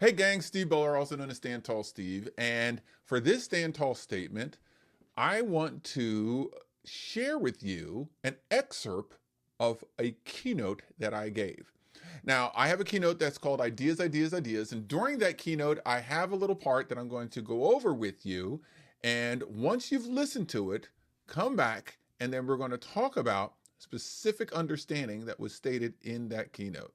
Hey gang, Steve Bowler, also known as Stand Tall Steve. And for this Stand Tall statement, I want to share with you an excerpt of a keynote that I gave. Now, I have a keynote that's called Ideas, Ideas, Ideas. And during that keynote, I have a little part that I'm going to go over with you. And once you've listened to it, come back and then we're going to talk about specific understanding that was stated in that keynote.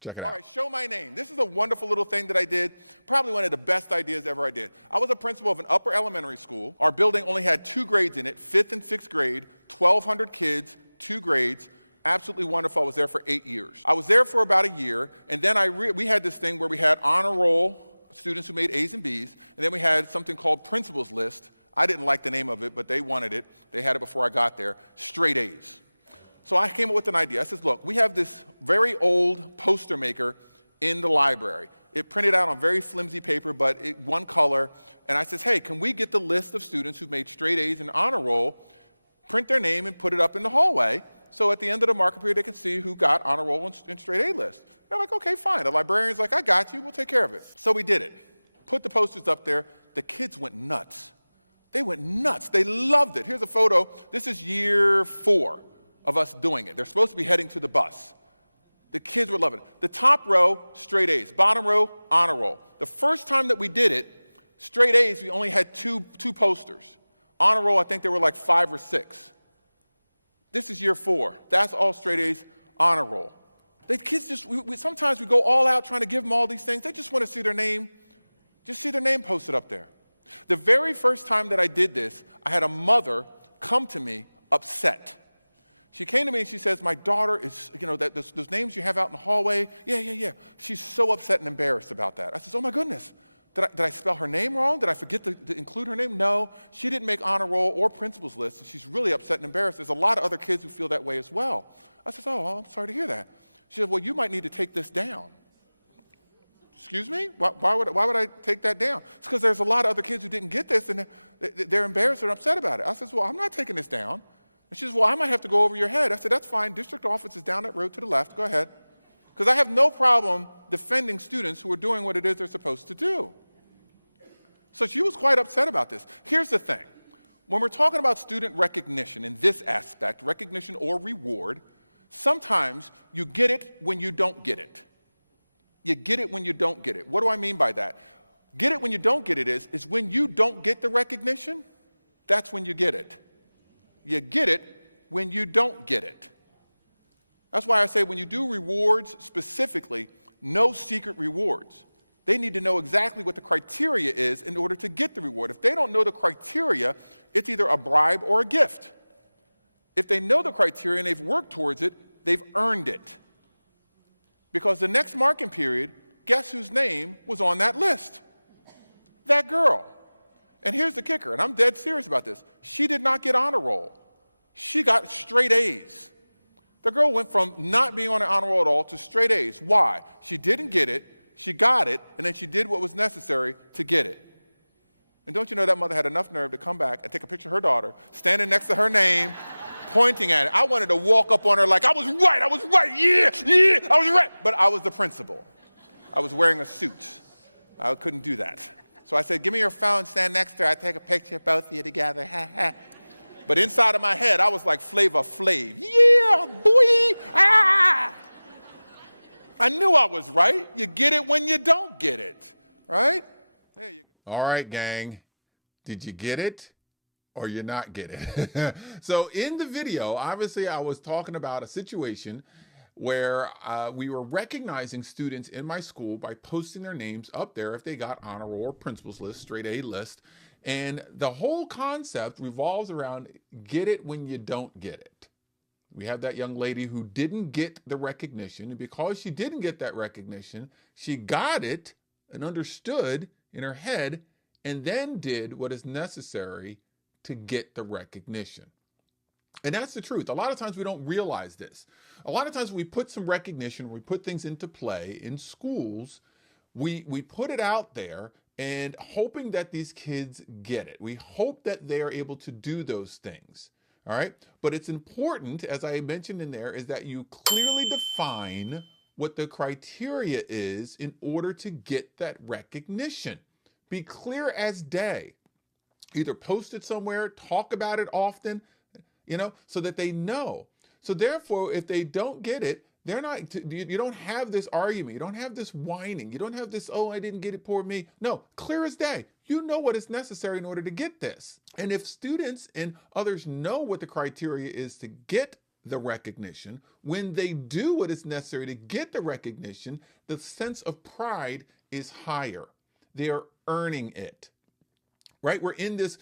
Check it out. All right, show my name. This is a wonderful little thing that I did, probably one of the best ideas ever I did. I was a principal of an upper elementary school. Our building only had 2 grades in it, 5th and 6th grade, 1,200 kids, 2 grades. Absolutely wonderful. I was there for 8 years. I was there for about a year, and then we had this thing where we had honor roll students who made A's and B's, and then we had something called principal's list. I didn't like the name of it, but they wanted it. They had it before I got there, straight A's. So I came up with an idea. I said, look, we have this very old poster maker in the library. It printed out on very flimsy paper, but one color. And I said, hey, can we get the list of students who made straight A's and honor roll, print their name and put it up in the hallway, so at the end of the market period, they can see who got honor roll and straight A list. They're like, okay, fine. The librarian's like, I got you. We'll take care of it. So we did it. Put the posters up there. The kids went nuts. They went nuts. They loved it. Here's a photo. This is year 4. Of us doing it. They're supposed to be heading to the bus. The kids were loving it. The top row, straight A's. Bottom row, honor roll. The first time that we did it, straight A's, we only had two posters. Honor roll, I think there were like 5 or 6. This is year 4. That's all straight A's, honor roll. The kids just, sometimes we go all out trying to give them all these things. They just want to see their name, just see their name posted up there. The very first time that I did this, I had a mother come to me upset. She came to me and she says, my daughter is, those names you have out in the hallway, yeah. She's so upset and embarrassed about that. I said, oh my goodness, did I spell her name wrong? Did I forget to include her name? No, she didn't make honor roll or principal's list, and she's really upset and embarrassed. There's a lot of other kids who feel that way as well. I said, oh, well, I'm sorry to hear that. She said, well, you might need to take this down. Excuse me? Why would I take that down? It's because there's a lot of other kids who didn't get this, and they're embarrassed and upset about it. I said, well, I'm not taking this down. And she says, well, I might have to go over your head. I said, that's fine. District office is down that road to the left. Go ahead. Because I have no problem defending students who are doing what it is they're supposed to do. So she was quite upset about this. Here's the thing. When we're talking about student recognition in this aspect, recognition or reward, sometimes you get it when you don't get it. You get it when you don't get it. What do I mean by that? Get it when you don't get it is when you don't get the recognition, that's when you get it. You get it when you don't get it. That's why I say when you do rewards specifically, no secret rewards. They need to know exactly what the criteria is in order to get the reward. If they don't know the criteria, it's either a bribe or a gift. If they know the criteria and they've worked towards it, they've earned it. Because the next marking period, guess whose name was on that list? That girl. And here's the kicker, and I'm dead serious about this. She did not get honor roll. She got straight A's. The girl went from not being on an honor roll at all to straight A's. Why? She didn't get it, she got it, and then she did what was necessary to get it. And don't you know that mother had enough nerve to come back and take a picture of her daughter, standing next to her name, pointing at it. I wanted to walk up on her like, I was right, yeah, I was right. But I was the principal. I was wearing a suit. I couldn't do that. So I said, give me your phone, stand next to her. I take a picture of both of you together, ha ha. But inside of my head, I was like Flavor Flav. Yeah, boy, ah! I knew I was right. You get it when you don't get it, right? There you go. All right, gang. Did you get it or you not get it? So in the video, obviously I was talking about a situation where we were recognizing students in my school by posting their names up there if they got honor roll or principal's list, straight A list. And the whole concept revolves around get it when you don't get it. We have that young lady who didn't get the recognition, and because she didn't get that recognition, she got it and understood in her head and then did what is necessary to get the recognition. And that's the truth. A lot of times we don't realize this. A lot of times we put some recognition, we put things into play in schools, we put it out there and hoping that these kids get it. We hope that they're able to do those things, all right? But it's important, as I mentioned in there, is that you clearly define what the criteria is in order to get that recognition. Be clear as day. Either post it somewhere, talk about it often, so that they know. So therefore, if they don't get it, they're not, you don't have this argument. You don't have this whining. You don't have this, oh, I didn't get it, poor me. No, clear as day. You know what is necessary in order to get this. And if students and others know what the criteria is to get the recognition, when they do what is necessary to get the recognition, the sense of pride is higher. They are earning it, right? We're in this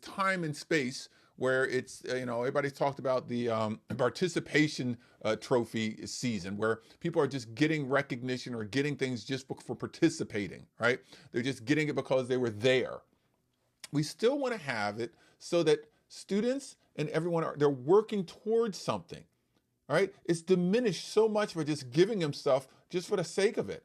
time and space where it's, everybody's talked about the participation trophy season, where people are just getting recognition or getting things just for participating, right? They're just getting it because they were there. We still want to have it so that students and everyone they're working towards something, right? It's diminished so much for just giving them stuff just for the sake of it.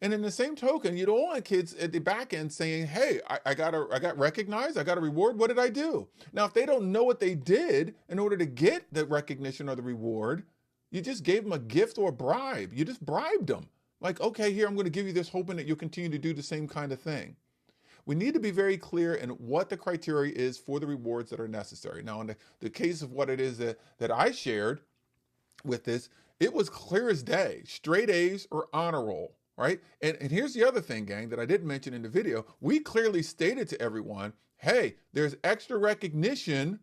And in the same token, you don't want kids at the back end saying, hey, I got recognized, I got a reward, what did I do? Now, if they don't know what they did in order to get the recognition or the reward, you just gave them a gift or a bribe. You just bribed them. Like, okay, here, I'm going to give you this hoping that you'll continue to do the same kind of thing. We need to be very clear in what the criteria is for the rewards that are necessary. Now, in the case of what it is that I shared with this, it was clear as day, straight A's or honor roll. Right? And here's the other thing, gang, that I didn't mention in the video. We clearly stated to everyone, hey, there's extra recognition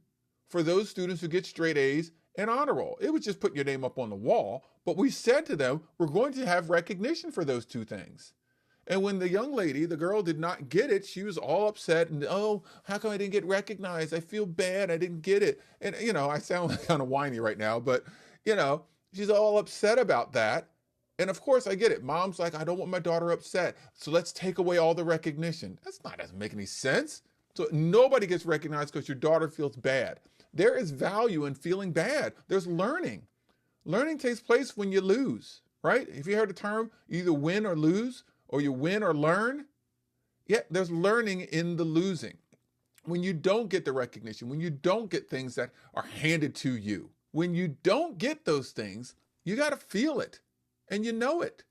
for those students who get straight A's and honor roll. It was just putting your name up on the wall, but we said to them, we're going to have recognition for those two things. And when the young lady, the girl, did not get it, she was all upset and, oh, how come I didn't get recognized? I feel bad, I didn't get it. And, I sound kind of whiny right now, but, she's all upset about that. And of course, I get it. Mom's like, I don't want my daughter upset, so let's take away all the recognition. Doesn't make any sense. So nobody gets recognized because your daughter feels bad. There is value in feeling bad. There's learning. Learning takes place when you lose, right? If you heard the term, you either win or lose, or you win or learn, yeah, there's learning in the losing. When you don't get the recognition, when you don't get things that are handed to you, when you don't get those things, you got to feel it. And you know it.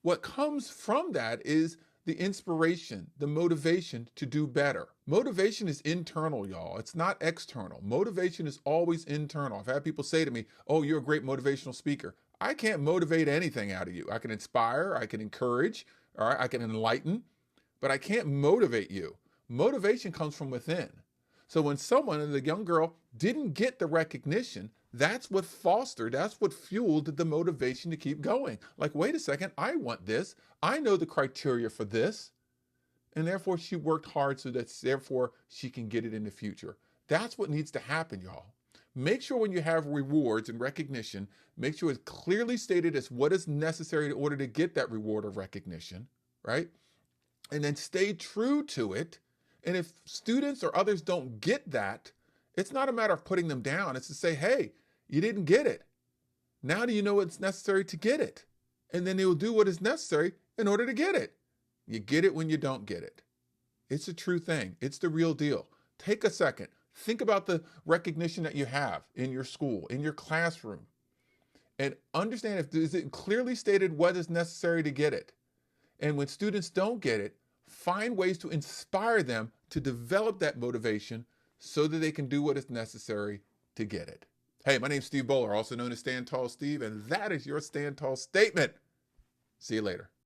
What comes from that is the inspiration, the motivation to do better. Motivation is internal, y'all. It's not external. Motivation is always internal. I've had people say to me, oh, you're a great motivational speaker. I can't motivate anything out of you. I can inspire, I can encourage, all right, I can enlighten, but I can't motivate you. Motivation comes from within. So when someone, the young girl, didn't get the recognition, that's what fostered, that's what fueled the motivation to keep going. Like, wait a second, I want this. I know the criteria for this. And therefore, she worked hard so that therefore she can get it in the future. That's what needs to happen, y'all. Make sure when you have rewards and recognition, make sure it's clearly stated as what is necessary in order to get that reward or recognition, right? And then stay true to it. And if students or others don't get that, it's not a matter of putting them down. It's to say, hey, you didn't get it. Now do you know what's necessary to get it? And then they will do what is necessary in order to get it. You get it when you don't get it. It's a true thing. It's the real deal. Take a second. Think about the recognition that you have in your school, in your classroom, and understand is it clearly stated what is necessary to get it. And when students don't get it, find ways to inspire them to develop that motivation so that they can do what is necessary to get it. Hey, my name's Steve Bowler, also known as Stand Tall Steve, and that is your Stand Tall statement. See you later.